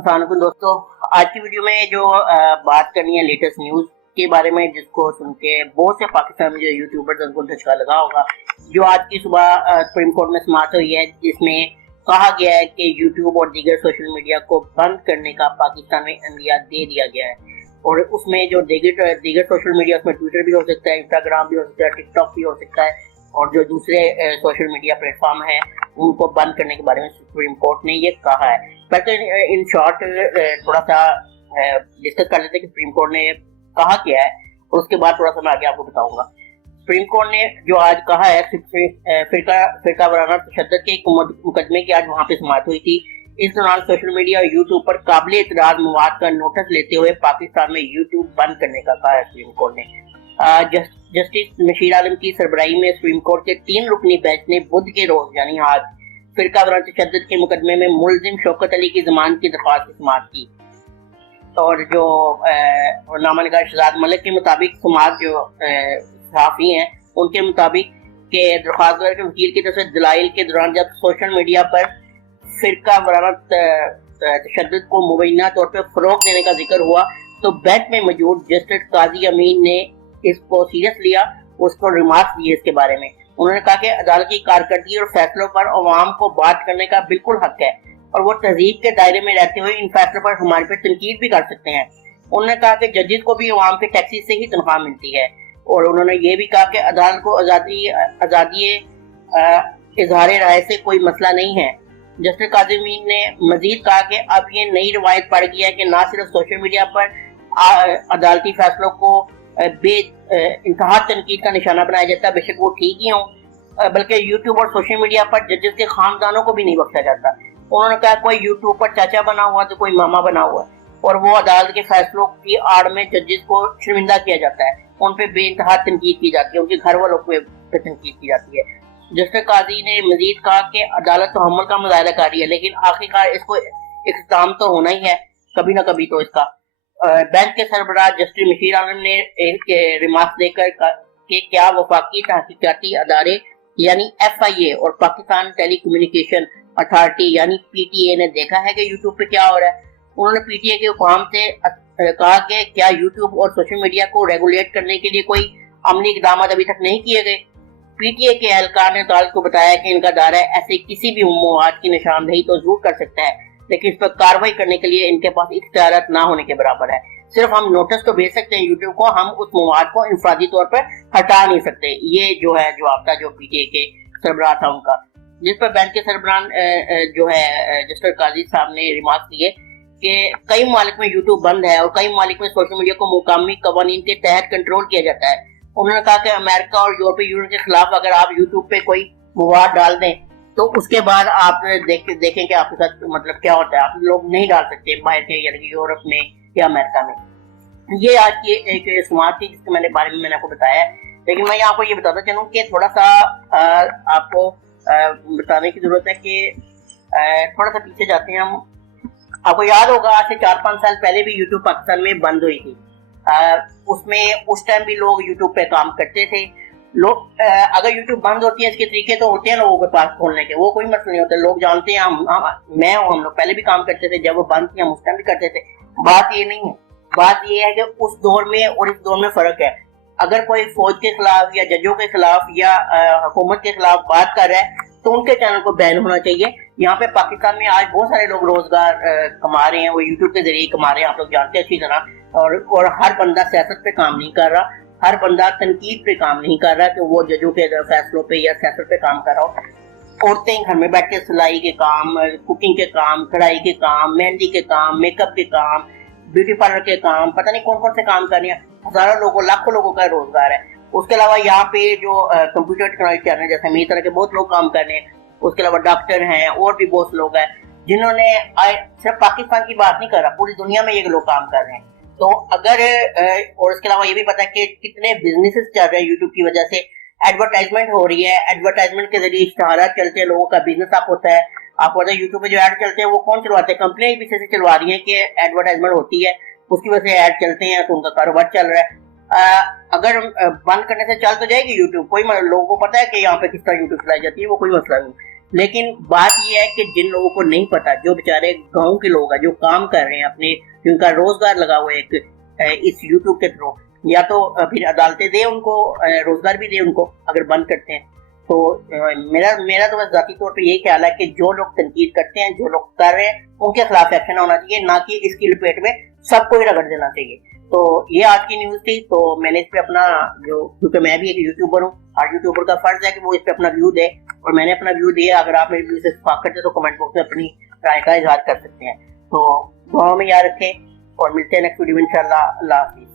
अस्सलाम वालेकुम दोस्तों। आज की वीडियो में जो बात करनी है लेटेस्ट न्यूज़ के बारे में, जिसको सुन के बहुत से पाकिस्तान में जो यूट्यूबर्स उनको धचका लगा होगा। जो आज की सुबह सुप्रीम कोर्ट में समाअत हुई है, जिसमें कहा गया है कि यूट्यूब और दीगर सोशल मीडिया को बंद करने का पाकिस्तान में इंदिया दे दिया गया है। और उसमें जो दीगर सोशल मीडिया, उसमें ट्विटर भी हो सकता है, इंस्टाग्राम भी हो सकता है, टिकटॉक भी हो सकता है, और जो दूसरे सोशल मीडिया प्लेटफॉर्म है उनको बंद करने के बारे में सुप्रीम कोर्ट ने ये कहा है। पहले इन शॉर्ट थोड़ा सा डिस्कस कर लेते हैं कि सुप्रीम कोर्ट ने कहा क्या है, और उसके बाद थोड़ा सा मैं आगे आपको बताऊंगा। सुप्रीम कोर्ट ने जो आज कहा है, फिरका वाराना तशद्दुद के मुकदमे की आज वहां पे समाअत हुई थी। इस दौरान सोशल मीडिया और यूट्यूब पर काबिल एतराज मवाद का नोटिस लेते हुए पाकिस्तान में यूट्यूब बंद करने का कहा है सुप्रीम कोर्ट ने। जस्टिस मशीर आलम की सरबराही में सुप्रीम कोर्ट के 3 रुकनी बेंच ने बुध के रोज यानी आज फिरका वाराना तशद्दुद के मुकदमे में मुलजिम शौकत अली की जमानत की दरख्वास्त की समाअत की। और जो नामनिगार शहजाद मलिक के मुताबिक समाअत जो सहाफी हैं उनके मुताबिक के दरख्वास्तदार के वकील की तरफ से दलाइल के दौरान जब सोशल मीडिया पर फिरका वाराना तशद्दुद को मुबैना तौर पर फरोग देने का जिक्र हुआ, तो बेंच में मौजूद जस्टिस काजी अमीन ने इसको सीरियस लिया, उसको रिमार्क्स दिए इसके बारे में। उन्होंने कहा कि अदालत की कारकर्दगी और फैसलों पर अवाम को बात करने का बिल्कुल हक है, और वो तहजीब के दायरे में रहते हुए इन फैसलों पर हमारे पे तनकीद भी कर सकते हैं। उन्होंने कहा कि जजेस को भी अवाम के टैक्सी से ही तनख्वाह मिलती है, और उन्होंने ये भी कहा कि अदालत को आज़ादी इजहार राय से कोई मसला नहीं है। जस्टिस काजी अमीन ने मजीद कहा कि अब ये नई रवायत पड़ गई है कि न सिर्फ सोशल मीडिया पर अदालती फैसलों को इंतहा तनकीद का निशाना बनाया जाता है, बेशक वो ठीक ही हों, बल्कि यूट्यूब और सोशल मीडिया पर जजेस के खानदानों को भी नहीं बख्शा जाता। उन्होंने कहा कोई यूट्यूब पर चाचा बना हुआ तो कोई मामा बना हुआ, और वो अदालत के फैसलों की आड़ में जजेस को शर्मिंदा किया जाता है, उन पर बेइंतहा तनकीद की जाती है, उनके घर वालों पे तनकीद की जाती है। जस्टिस काजी ने मजीद कहा कि अदालत तो हमल का मुजाहरा कर रही है, लेकिन आखिरकार इसको इख्तिताम तो होना ही है कभी ना कभी। तो इसका बेंच के सरबराह जस्टिस मशीर आलम ने एक रिमार्क देकर कि क्या वफाकी तहकीकाती अदारे यानी FIA और पाकिस्तान टेली कम्युनिकेशन अथॉरिटी यानी PTA ने देखा है कि यूट्यूब पे क्या हो रहा है। उन्होंने PTA के हुकाम से कहा कि क्या यूट्यूब और सोशल मीडिया को रेगुलेट करने के लिए कोई अमली इकदाम अभी तक नहीं किए गए। PTA के एहलकार ने अदालत को बताया कि इनका दायरा ऐसे किसी भी मवाद की निशानदेही तो जरूर कर सकता है, लेकिन इस पर कार्रवाई करने के लिए इनके पास इख्तियारात ना होने के बराबर है। सिर्फ हम नोटिस तो भेज सकते हैं यूट्यूब को, हम उस मवाद को इंफरादी तौर पर हटा नहीं सकते। ये जो है जवाब था जो PTA के सरबराह था उनका, जिस पर बेंच के सरबराह जो है जस्टिस काजी साहब ने रिमार्क दिए कि कई ममालिक में यूट्यूब बंद है और कई ममालिक में सोशल मीडिया को मुकामी कवानीन के तहत कंट्रोल किया जाता है। उन्होंने कहा कि अमेरिका और यूरोपीय यूनियन के खिलाफ अगर आप यूट्यूब पे कोई मवाद डाल दें तो उसके बाद आप देखें कि आपके साथ मतलब क्या होता है। आप लोग नहीं डाल सकते बाहर के, यानी यूरोप में या अमेरिका में। ये आज की एक समाअत थी जिसके बारे में मैंने आपको बताया है, लेकिन मैं आपको ये बताता चलूँ कि थोड़ा सा आपको बताने की जरूरत है कि थोड़ा सा पीछे जाते हैं हम। आपको याद होगा आज से 4-5 साल पहले भी यूट्यूब पाकिस्तान में बंद हुई थी। उसमें उस टाइम भी लोग यूट्यूब पे काम करते थे। लोग अगर यूट्यूब बंद होती है, इसके तरीके तो होते हैं लोगों के पास खोलने के, वो कोई मसला नहीं होता। लोग जानते हैं, हम लोग पहले भी काम करते थे, जब वो बंद थी हम उस टाइम भी करते थे। बात ये नहीं है, बात ये है कि उस दौर में और इस दौर में फर्क है। अगर कोई फौज के खिलाफ या जजों के खिलाफ या हुकूमत के खिलाफ बात कर रहा है तो उनके चैनल को बैन होना चाहिए। यहाँ पे पाकिस्तान में आज बहुत सारे लोग रोजगार कमा रहे हैं, वो यूट्यूब के जरिए कमा रहे हैं, आप लोग जानते हैं अच्छी तरह। और हर बंदा सियासत पे काम नहीं कर रहा, हर बंदा तनकीद पे काम नहीं कर रहा कि वो जजों के फैसलों पे या सियासत पे काम कर रहा हो। औरतें घर में बैठ के सिलाई के काम, कुकिंग के काम, कढ़ाई के काम, मेहंदी के काम, मेकअप के काम, ब्यूटी पार्लर के काम, पता नहीं कौन कौन से काम कर रहे हैं। हजारों लोगों, लाखों लोगों का रोजगार है। उसके अलावा यहाँ पे जो कंप्यूटर टेक्नोलॉजी चैनल जैसे मेरी तरह के बहुत लोग काम कर रहे हैं। उसके अलावा डॉक्टर हैं और भी बहुत लोग हैं जिन्होंने सिर्फ पाकिस्तान की बात नहीं कर रहा, पूरी दुनिया में ये लोग काम कर रहे हैं। तो अगर और इसके अलावा ये भी पता है कि कितने बिजनेसेस चल रहे हैं यूट्यूब की वजह से। एडवर्टाइजमेंट हो रही है, एडवर्टाइजमेंट के जरिए इश्तहारात चलते हैं, लोगों का बिजनेस अप होता है। आपको पता है यूट्यूब पे जो ऐड चलते हैं वो कौन चलवाते हैं? कंपनियां भी से चलवा रही है कि एडवर्टाइजमेंट होती है, उसकी वजह से ऐड चलते हैं, तो उनका कारोबार चल रहा है। अगर बंद करने से चल तो जाएगी यूट्यूब, कोई लोगों को पता है कि यहाँ पे किस तरह यूट्यूब चलाई जाती है, वो कोई मसला नहीं। لیکن بات یہ ہے کہ جن لوگوں کو نہیں پتا, جو بیچارے گاؤں کے لوگ ہیں جو کام کر رہے ہیں اپنے, جن کا روزگار لگا ہوا ہے اس یوٹیوب کے تھرو, یا تو پھر عدالتیں دے ان کو, روزگار بھی دے ان کو اگر بند کرتے ہیں. تو میرا تو بس ذاتی طور پہ یہی خیال ہے کہ جو لوگ تنقید کرتے ہیں, جو لوگ کر رہے ہیں, ان کے خلاف ایکشن ہونا چاہیے, نہ کہ اس کی لپیٹ میں سب کو ہی رگڑ دینا چاہیے. تو یہ آج کی نیوز تھی. تو میں نے اس پہ اپنا کیونکہ میں بھی ایک یوٹیوبر ہوں, ہر یوٹیوبر کا فرض ہے کہ وہ اس پہ اپنا ویو دے, اور میں نے اپنا ویو دیا. اگر آپ میرے ویو سے اتفاق کرتے تو کمنٹ باکس میں اپنی رائے کا اظہار کر سکتے ہیں. تو دعاؤں میں یاد رکھیں اور ملتے ہیں نیکسٹ ویڈیو میں انشاءاللہ. اللہ حافظ.